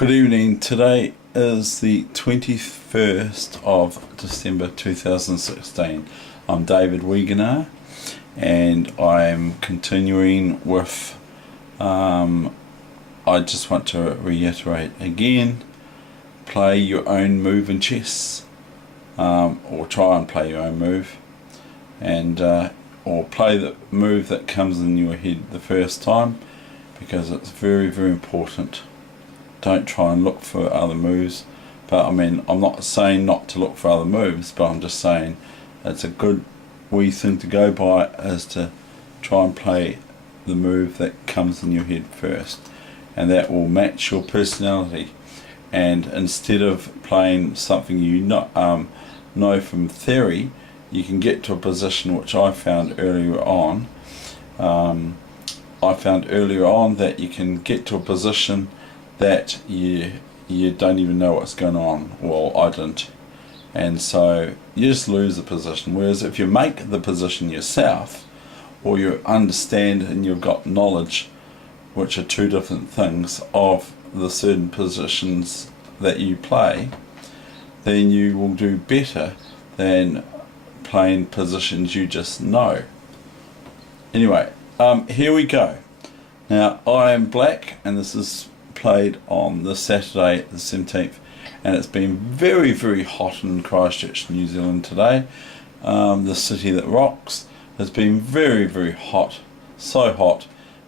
Good evening. Today is the 21st of December 2016. I'm David Weegenaar and I'm continuing with, I just want to reiterate again, play your own move in chess, or try and play your own move, and or play the move that comes in your head the first time, because it's very important. Don't try and look for other moves. But I mean, I'm not saying not to look for other moves, but I'm just saying it's a good wee thing to go by, is to try and play the move that comes in your head first, and that will match your personality. And instead of playing something you know from theory, you can get to a position which I found earlier on. That you can get to a position that you don't even know what's going on. Well, I didn't, and so you just lose the position. Whereas if you make the position yourself, or you understand and you've got knowledge, which are two different things, of the certain positions that you play, then you will do better than playing positions you just know. Anyway, here we go. Now, I am black, and this is played on the Saturday the 17th, and it's been very hot in Christchurch, New Zealand today. The city that rocks has been very hot, so hot.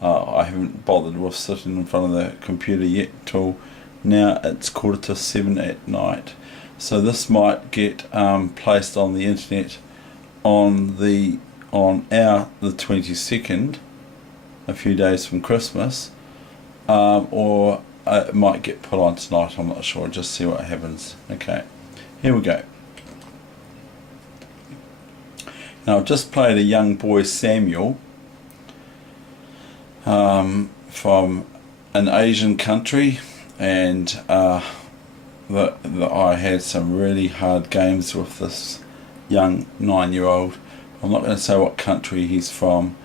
I haven't bothered with sitting in front of the computer yet till now. It's 7:15 at night, so this might get placed on the internet on the 22nd, a few days from Christmas, or it might get put on tonight. I'm not sure. Just see what happens. Okay, here we go. Now, I've just played a young boy, Samuel, from an Asian country, and that I had some really hard games with this young 9-year-old. I'm not going to say what country he's from,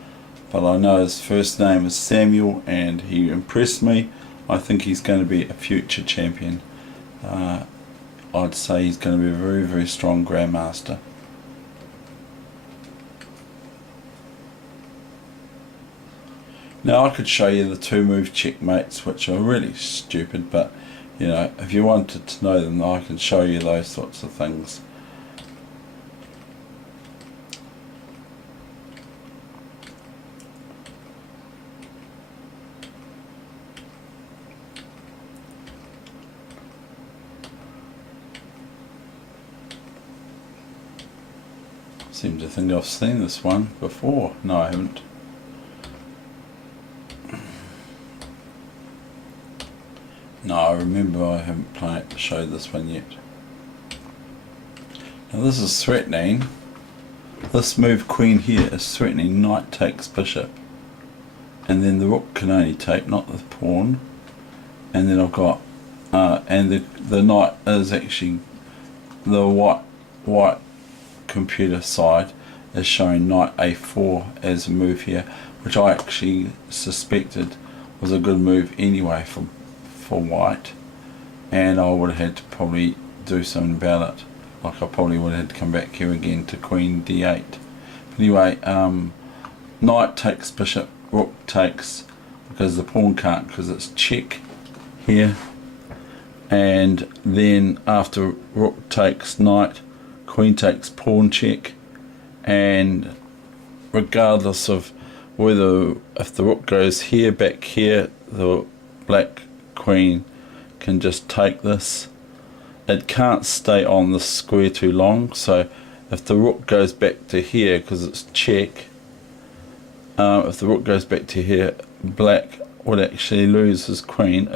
but I know his first name is Samuel, and he impressed me. I think he's going to be a future champion. I'd say he's going to be a very strong grandmaster. Now, I could show you the two-move checkmates, which are really stupid, but you know, if you wanted to know them, I can show you those sorts of things. Seem to think I've seen this one before. No, I haven't. No, I remember I haven't showed this one yet. Now this is threatening. This move, queen here, is threatening knight takes bishop, and then the rook can only take, not the pawn. And then I've got and the knight is actually, the white computer side is showing knight a4 as a move here, which I actually suspected was a good move anyway for white, and I would have had to probably do something about it. Like, I probably would have had to come back here again to queen d8. But anyway, knight takes bishop, rook takes, because the pawn can't, because it's check here, and then after rook takes knight, queen takes pawn check, and regardless of whether, if the rook goes here, back here, the black queen can just take this. It can't stay on the square too long, so if the rook goes back to here, because it's check, if the rook goes back to here, black would actually lose his queen,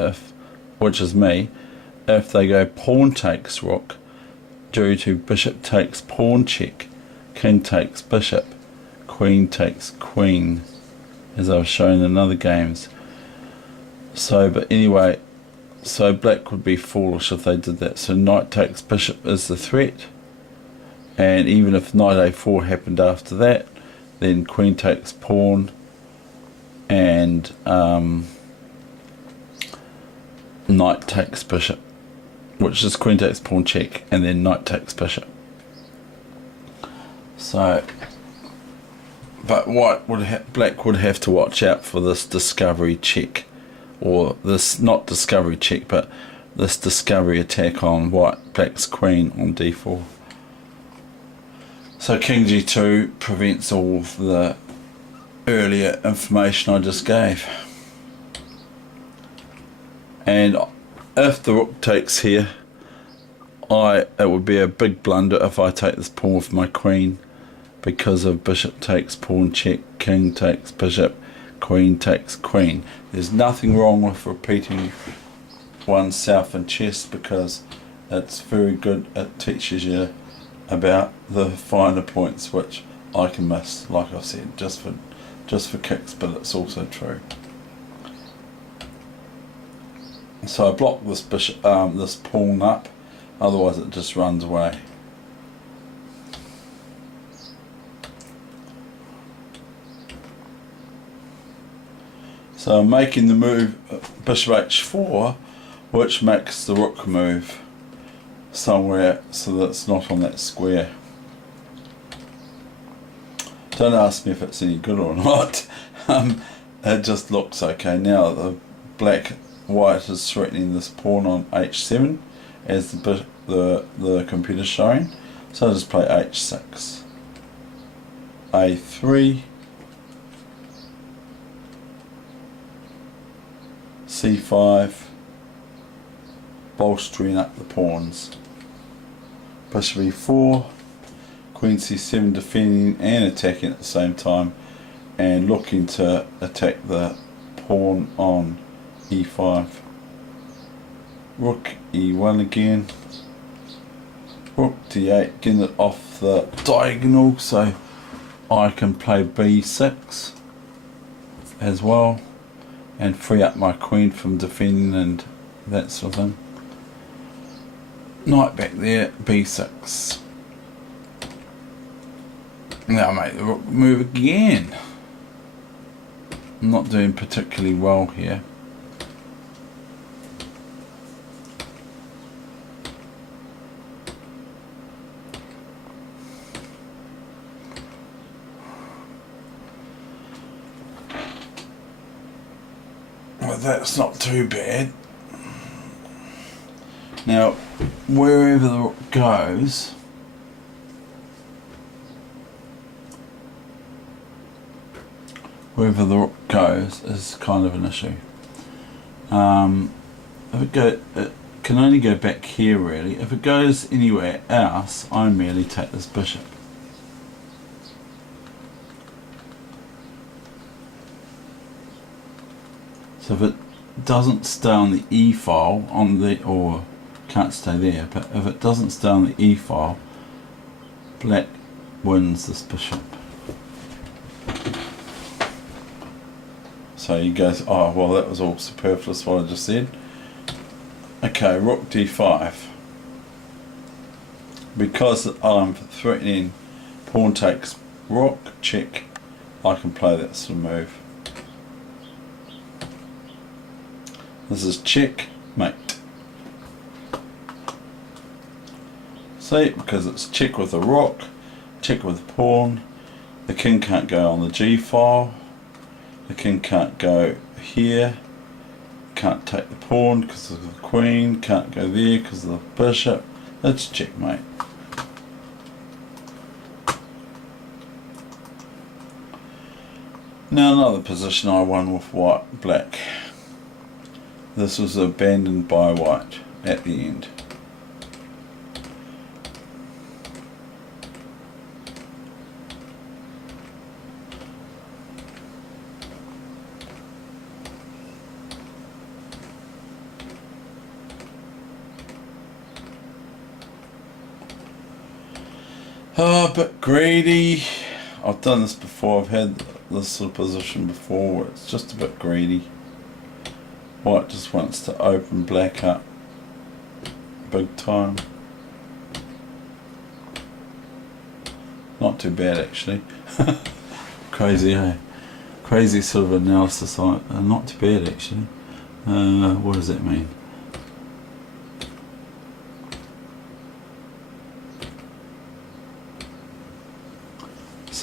which is me, if they go pawn takes rook, due to bishop takes pawn check, king takes bishop, queen takes queen, as I've shown in other games. So, but anyway, so black would be foolish if they did that. So knight takes bishop is the threat, and even if knight a4 happened after that, then queen takes pawn, and knight takes bishop, which is queen takes pawn check, and then knight takes bishop. So, but black would have to watch out for this discovery check, or this, not discovery check, but this discovery attack on black's queen on d4. So king g2 prevents all of the earlier information I just gave. And if the rook takes here, it would be a big blunder if I take this pawn with my queen, because of bishop takes pawn check, king takes bishop, queen takes queen. There's nothing wrong with repeating oneself in chess, because it's very good. It teaches you about the finer points which I can miss, like I said, just for kicks, but it's also true. So I block this bishop, this pawn up, otherwise it just runs away. So I'm making the move bishop h4, which makes the rook move somewhere so that it's not on that square. Don't ask me if it's any good or not. It just looks okay. Now the white is threatening this pawn on h7 as the computer's showing. So I'll just play h6, a3, c5, bolstering up the pawns. Bishop e4, queen c7, defending and attacking at the same time, and looking to attack the pawn on e5. Rook e1 again, rook d8, getting it off the diagonal so I can play b6 as well and free up my queen from defending and that sort of thing. Knight back there, b6. Now I make the rook move again. I'm not doing particularly well here. Well, that's not too bad. Now, wherever the rook goes, is kind of an issue. It can only go back here really. If it goes anywhere else, I merely take this bishop. So if it doesn't stay on the E file, or can't stay there, but if it doesn't stay on the E file, black wins this bishop. So he goes, oh well, that was all superfluous what I just said. Okay, rook d5. Because I'm threatening pawn takes rook, check, I can play that sort of move. This is check, mate. See, because it's check with a rook, check with a pawn, the king can't go on the G file, the king can't go here, can't take the pawn because of the queen, can't go there because of the bishop. It's checkmate. Now another position I won with black. This was abandoned by white at the end. Oh, a bit greedy. I've done this before. I've had this sort of position before where it's just a bit greedy. White just wants to open black up big time. Not too bad actually. Crazy, eh? Crazy sort of analysis. Not too bad actually. What does that mean?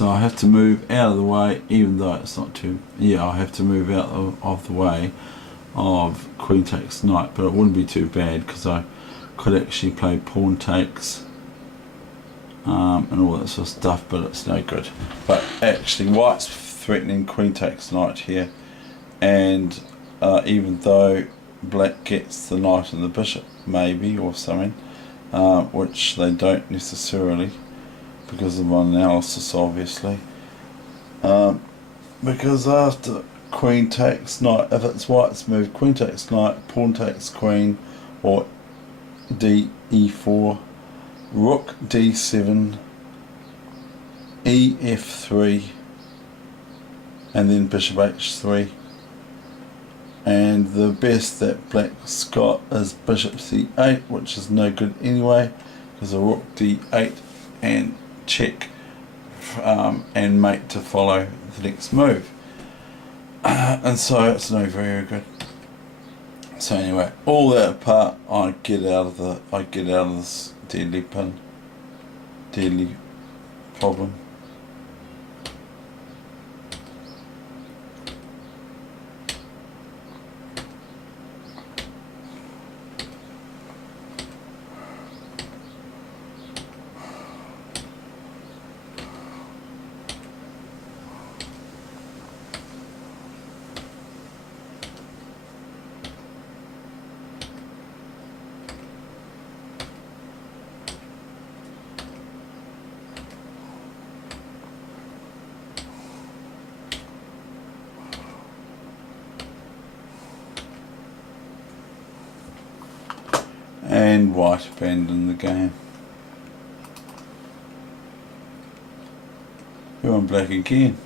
So I have to move out of the way, even though it's not too... Yeah, I have to move out of the way of queen takes knight, but it wouldn't be too bad because I could actually play pawn takes and all that sort of stuff, but it's no good. But actually white's threatening queen takes knight here, and even though black gets the knight and the bishop maybe or something, which they don't necessarily because of my analysis obviously, because after queen takes knight, if it's white's move, queen takes knight, pawn takes queen, or e4, rook d7, ef3, and then bishop h3, and the best that black's got is bishop c8, which is no good anyway because a rook d8 and check, and mate to follow the next move. And so it's no very good. So anyway, all that apart, I get out of this deadly problem. And white abandoned the game. We're on black again.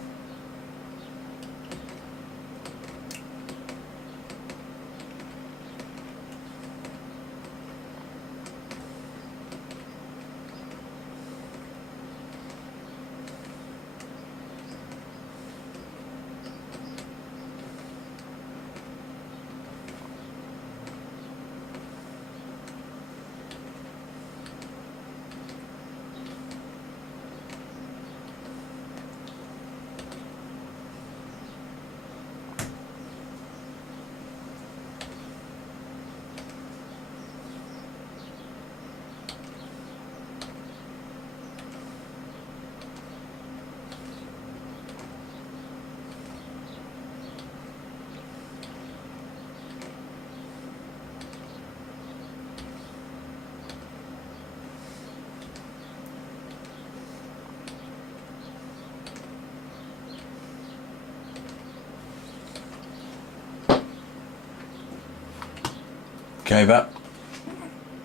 Gave up.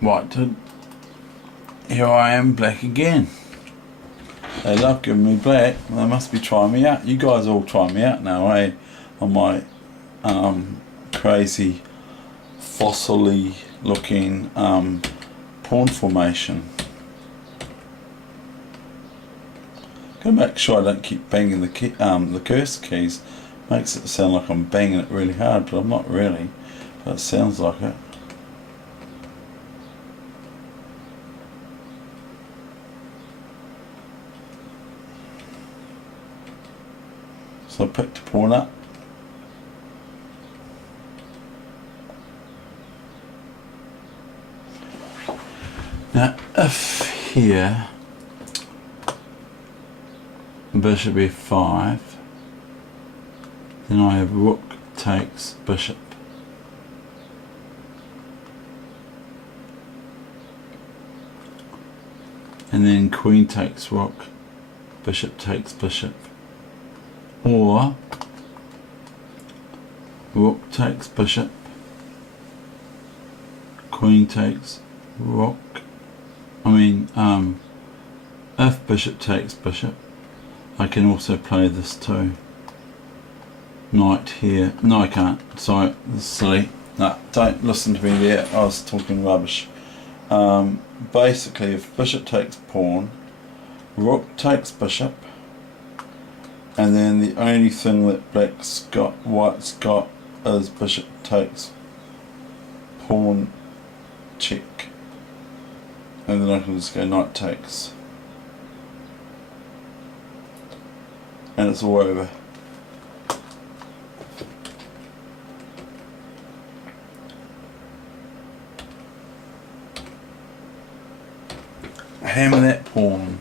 White did. Here I am, black again. They love giving me black. They must be trying me out. You guys all try me out now, eh? On my crazy fossil-y looking pawn formation. Gotta make sure I don't keep banging the cursor keys. Makes it sound like I'm banging it really hard, but I'm not really. But it sounds like it. So I picked a pawn up. Now if here bishop f5, then I have rook takes bishop. And then queen takes rook, bishop takes bishop. Or rook takes bishop, queen takes rook. If bishop takes bishop, I can also play this too. Knight here. No, I can't. Sorry, this is silly. No, don't listen to me there. I was talking rubbish. Basically, if bishop takes pawn, rook takes bishop, and then the only thing that white's got is bishop takes pawn check, and then I can just go knight takes. and it's all over. Hammer that pawn.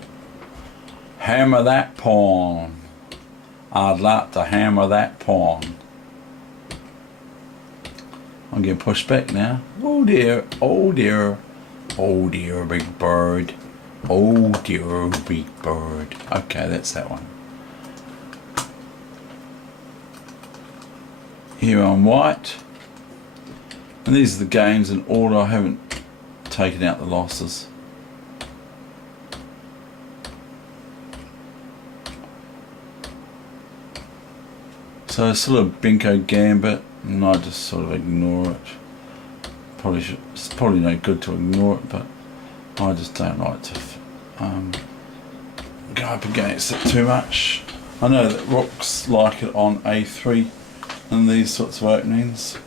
Hammer that pawn. I'd like to hammer that pawn. I'm getting pushed back now. Oh dear, oh dear. Oh dear, big bird. Oh dear, big bird. Okay, that's that one. Here on white. And these are the games in order. I haven't taken out the losses. So it's sort of Binko Gambit, and I just sort of ignore it. It's probably no good to ignore it, but I just don't like to go up against it too much. I know that rooks like it on A3 and these sorts of openings.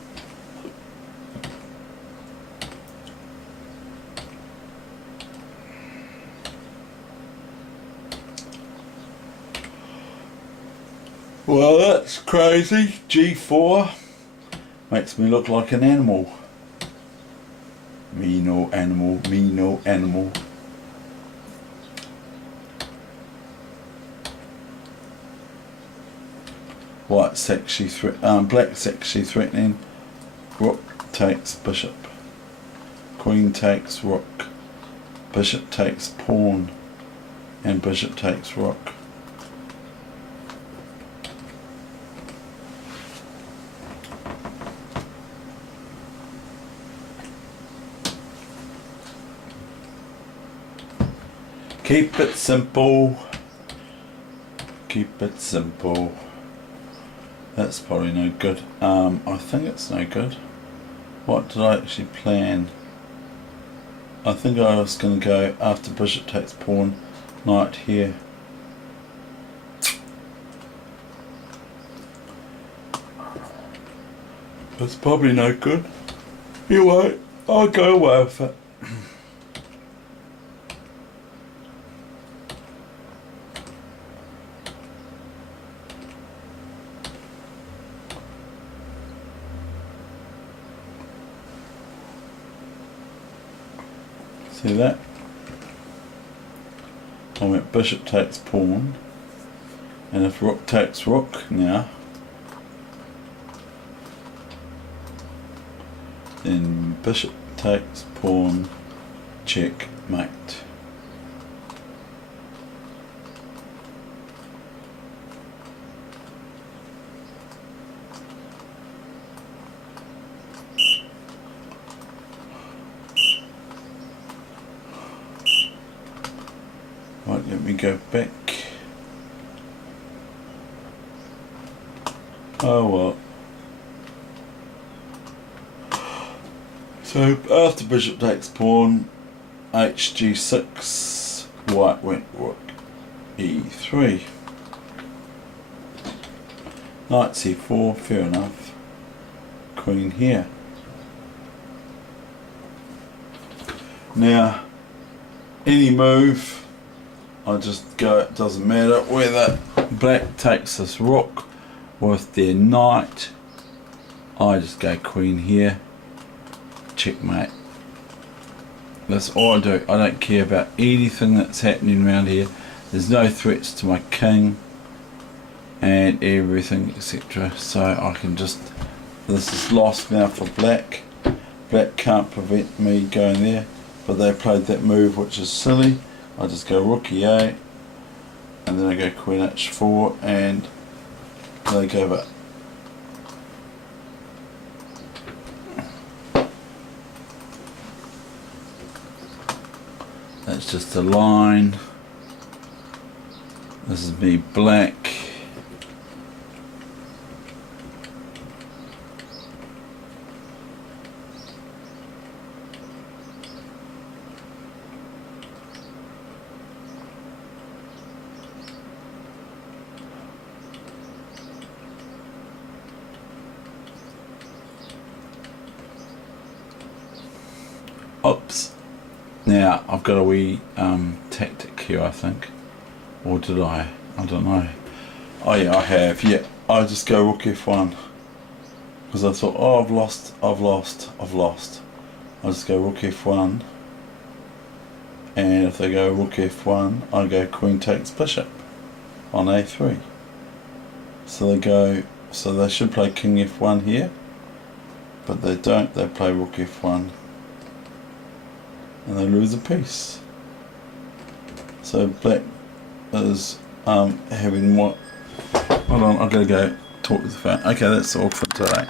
Well, that's crazy. G4 makes me look like an animal. Me no animal, me no animal. White's actually black's actually threatening. Rook takes bishop. Queen takes rook. Bishop takes pawn. And bishop takes rook. Keep it simple. Keep it simple. That's probably no good. I think it's no good. What did I actually plan? I think I was going to go after bishop takes pawn, knight here. That's probably no good. You won't. I'll go away with it. See that? I went bishop takes pawn, and if rook takes rook now, then bishop takes pawn, checkmate. Right, let me go back. Oh well. So after bishop takes pawn, hg6, white went rook e3. Knight c4, fair enough. Queen here. Now, any move, I just go, it doesn't matter whether black takes this rook with their knight, I just go queen here, checkmate. That's all I do. I don't care about anything that's happening around here. There's no threats to my king and everything, etc. So I can just, this is lost now for black. Black can't prevent me going there, but they played that move which is silly. I just go rook e8, and then I go queen h4, and they go back. That's just a line. This is me black. Oops. Now I've got a wee tactic here, I think, or did I? I don't know. Oh yeah, I have. Yeah, I just go rook f1 because I thought, oh, I've lost. I just go rook f1, and if they go rook f1, I go queen takes bishop on a3. So they go. So they should play king f1 here, but they don't. They play rook f1, and they lose a piece. So black is having what? Hold on, I've got to go talk to the phone. Okay, that's all for today.